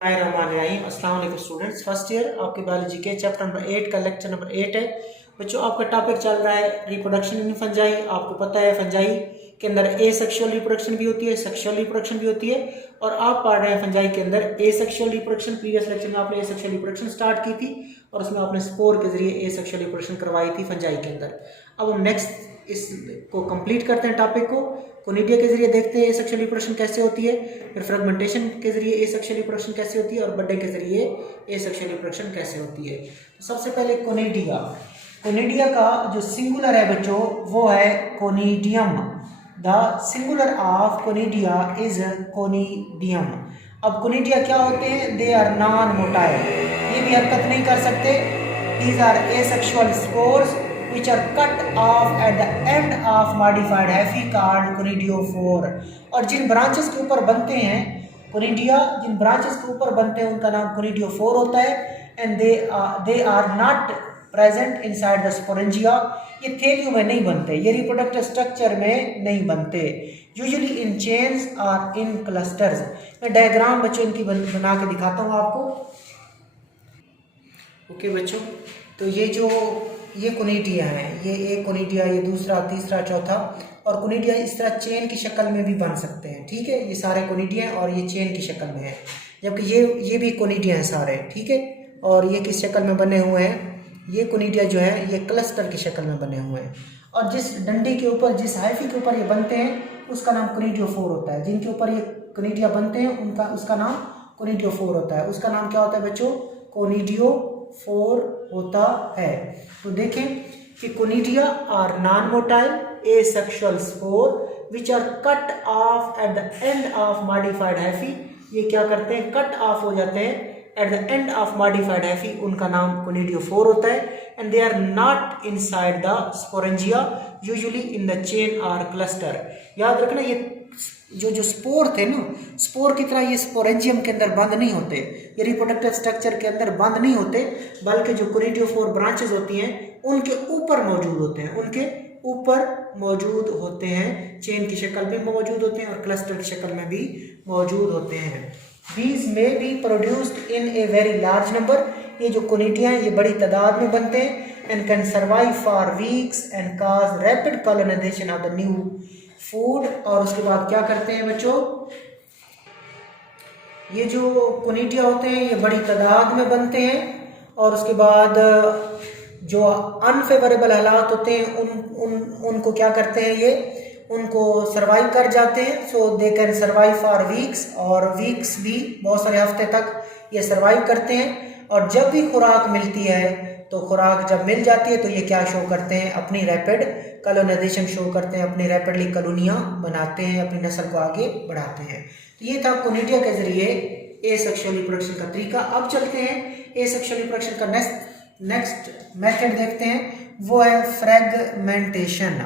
अस्सलाम वालेकुम students, first year आपके बायोलॉजी के चैप्टर नंबर 8 का लेक्चर नंबर 8 है। बच्चों आपका टॉपिक चल रहा है रिप्रोडक्शन इन फंजाई। आपको पता है फंजाई के अंदर एसेक्सुअल रिप्रोडक्शन भी होती है, सेक्सुअल रिप्रोडक्शन भी होती है, और आप पढ़ रहे हैं फंजाई के अंदर एसेक्सुअल रिप्रोडक्शन। प्रीवियस लेक्चर में आपने एसेक्सुअल रिप्रोडक्शन स्टार्ट की थी और उसमें आपने स्पोर के जरिए एसेक्सुअल रिप्रोडक्शन करवाई थी फंजाई के अंदर। अब हम नेक्स्ट इसको कंप्लीट करते हैं टॉपिक को। कोनिडिया के जरिए देखते हैं एसेक्सुअल रिप्रोडक्शन कैसे होती है, फिर फ्रेगमेंटेशन के जरिए एसेक्सुअल रिप्रोडक्शन कैसे होती है, और बर्थडे के जरिए एसेक्सुअल रिप्रोडक्शन कैसे होती है। तो सबसे पहले कोनिडिया। कोनिडिया का जो सिंगुलर है बच्चों वो है conidium. The singular of conidia is conidium. अब कोनिडिया क्या होते हैं? दे आर नॉन मोटाइल, ये भी हरकत नहीं कर सकते। These are asexual spores which are cut off at the end of modified hyphae called conidiophore। और जिन ब्रांचेस के ऊपर बनते हैं कोनिडिया, जिन ब्रांचेस के ऊपर बनते हैं उनका नाम कोनिडियोफोर होता है। And they are not present inside the sporangia. ये थैलियों में नहीं बनते, ये रिप्रोडक्टिव स्ट्रक्चर में नहीं बनते। यूजुअली इन चेन्स और इन क्लस्टर्स। मैं डायग्राम बच्चों इनकी बना के दिखाता हूँ आपको। ओके बच्चों, तो ये कोनिडिया है, ये एक कोनिडिया, ये दूसरा, तीसरा, चौथा, और कोनिडिया इस तरह चेन की शक्ल में भी बन सकते हैं। ठीक है, ये सारे कोनिडिया हैं और ये चेन की शक्ल में है, जबकि ये भी कोनिडिया हैं सारे। ठीक है, और ये किस शक्ल में बने हुए हैं? ये कोनिडिया जो है ये क्लस्टर की शक्ल में बने हुए हैं, और जिस डंडी के ऊपर, जिस हाइफी के ऊपर ये बनते हैं उसका नाम कोनिडियोफोर होता है। जिनके ऊपर ये कोनिडिया बनते हैं उसका नाम कोनिडियोफोर होता है। उसका नाम क्या होता है बच्चों? कोनिडियोफोर होता है। तो देखें कि conidia are non motile asexual spore which are cut off at the end of modified hyphae. ये क्या करते हैं? कट ऑफ हो जाते हैं at the end of modified hyphae, उनका नाम कोनिडियोफोर होता है। And they are not inside the sporangia, usually in the chain और क्लस्टर। याद रखना, ये जो स्पोर थे ना, स्पोर की तरह ये स्पोरेंजियम के अंदर बंद नहीं होते, ये रिप्रोडक्टिव स्ट्रक्चर के अंदर बंद नहीं होते, बल्कि जो कोनिडियोफोर ब्रांचेस होती हैं उनके ऊपर मौजूद होते हैं, उनके ऊपर मौजूद होते हैं, चेन की शक्ल में मौजूद होते हैं और क्लस्टर की शक्ल में भी मौजूद होते हैं। These may be produced in a very large number। ये जो कोनिडिया हैं ये बड़ी तादाद में बनते हैं and can survive for weeks and cause rapid colonization of the new food। और उसके बाद क्या करते हैं बच्चों? ये जो कोनिडिया होते हैं ये बड़ी तादाद में बनते हैं, और उसके बाद जो अनफेवरेबल हालात होते हैं उनको क्या करते हैं? ये उनको सर्वाइव कर जाते हैं। So they can survive for weeks, और वीक्स भी बहुत सारे हफ्ते तक ये सर्वाइव करते हैं। और जब भी खुराक मिलती है, तो खुराक जब मिल जाती है तो ये क्या शो करते हैं? अपनी रैपिड कॉलोनाइजेशन शो करते हैं, अपनी रैपिडली कॉलोनियाँ बनाते हैं, अपनी नस्ल को आगे बढ़ाते हैं। तो ये था कोनिडिया के जरिए एसेक्सुअल रिप्रोडक्शन का तरीका। अब चलते हैं एसेक्सुअल रिप्रोडक्शन का नेक्स्ट मेथड देखते हैं, वो है fragmentation.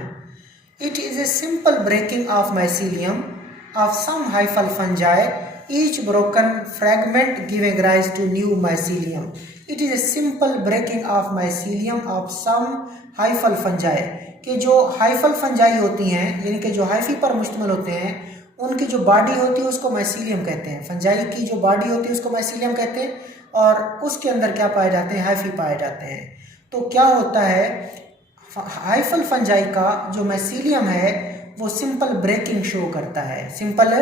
It is a simple breaking of mycelium of some hyphal fungi, each broken fragment giving rise to new mycelium। It is a simple breaking of mycelium of some hyphal fungi। कि जो hyphal fungi होती हैं, यानी कि जो hyphae पर मुश्तमिल होते हैं, उनकी जो बॉडी होती है उसको माइसीलियम कहते हैं। फंजाई की जो बॉडी होती है उसको माइसीलियम कहते हैं, और उसके अंदर क्या पाए जाते हैं? हाइफी पाए जाते हैं। तो क्या होता है? हाइफल फंजाई का जो माइसीलियम है वो सिंपल ब्रेकिंग शो करता है, सिंपल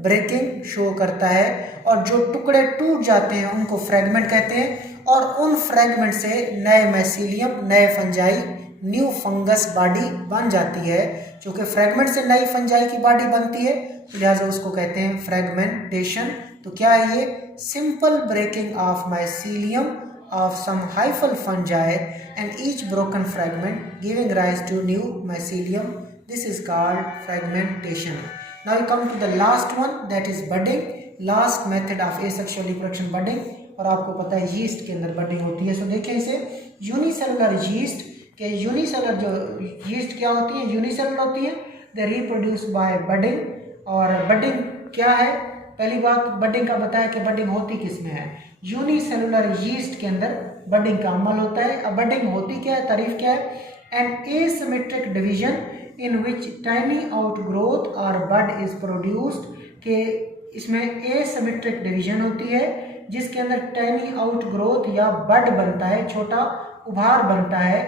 ब्रेकिंग शो करता है, और जो टुकड़े टूट जाते हैं उनको फ्रेगमेंट कहते हैं, और उन फ्रेगमेंट से नए माइसीलियम, नए फंजाई, न्यू फंगस बॉडी बन जाती है। क्योंकि फ्रेगमेंट से नई फंजाई की बॉडी बनती है, लिहाजा उसको कहते हैं फ्रेगमेंटेशन। तो क्या है ये? Simple breaking of mycelium of some hyphal fungi and each broken fragment giving rise to new mycelium. This is called fragmentation। Now we come to the last one, that is budding। last method of asexual reproduction, budding। और आपको पता है yeast के अंदर budding होती है। सो देखें इसे, यूनिसेलुलर यीस्ट के यूनिसेलुलर जो यीस्ट क्या होती है? यूनिसेलुलर होती है, दे रिप्रोड्यूस बाय बडिंग। और बडिंग क्या है? पहली बात बडिंग का बताया कि बडिंग होती किस में है? यूनिसेलुलर यीस्ट के अंदर बडिंग का अमल होता है। अब बडिंग होती क्या है? तारीफ क्या है? An asymmetric division in which tiny outgrowth और बड इज प्रोड्यूस्ड। के इसमें एसिमेट्रिक डिवीजन होती है जिसके अंदर टाइनी आउट ग्रोथ या बड बनता है, छोटा उभार बनता है,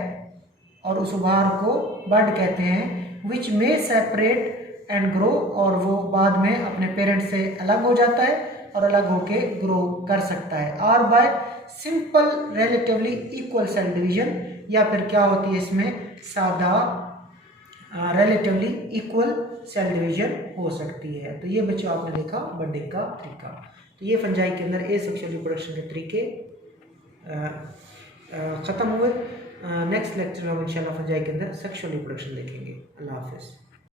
और उस उभार को बड कहते हैं। विच में सेपरेट एंड ग्रो, और वो बाद में अपने पेरेंट से अलग हो जाता है और अलग होके ग्रो कर सकता है। Or by simple relatively equal cell division, या फिर क्या होती है इसमें सादा रिलेटिवली इक्वल सेल डिवीजन हो सकती है। तो ये बच्चों आपने देखा बडिंग का तरीका। तो ये फंजाई के अंदर एसेक्सुअल रिप्रोडक्शन के तरीके ख़त्म हुए। नेक्स्ट लेक्चर में हम इंशाल्लाह फंजाई के अंदर सेक्सुअल रिप्रोडक्शन देखेंगे। अल्लाह हाफिज़।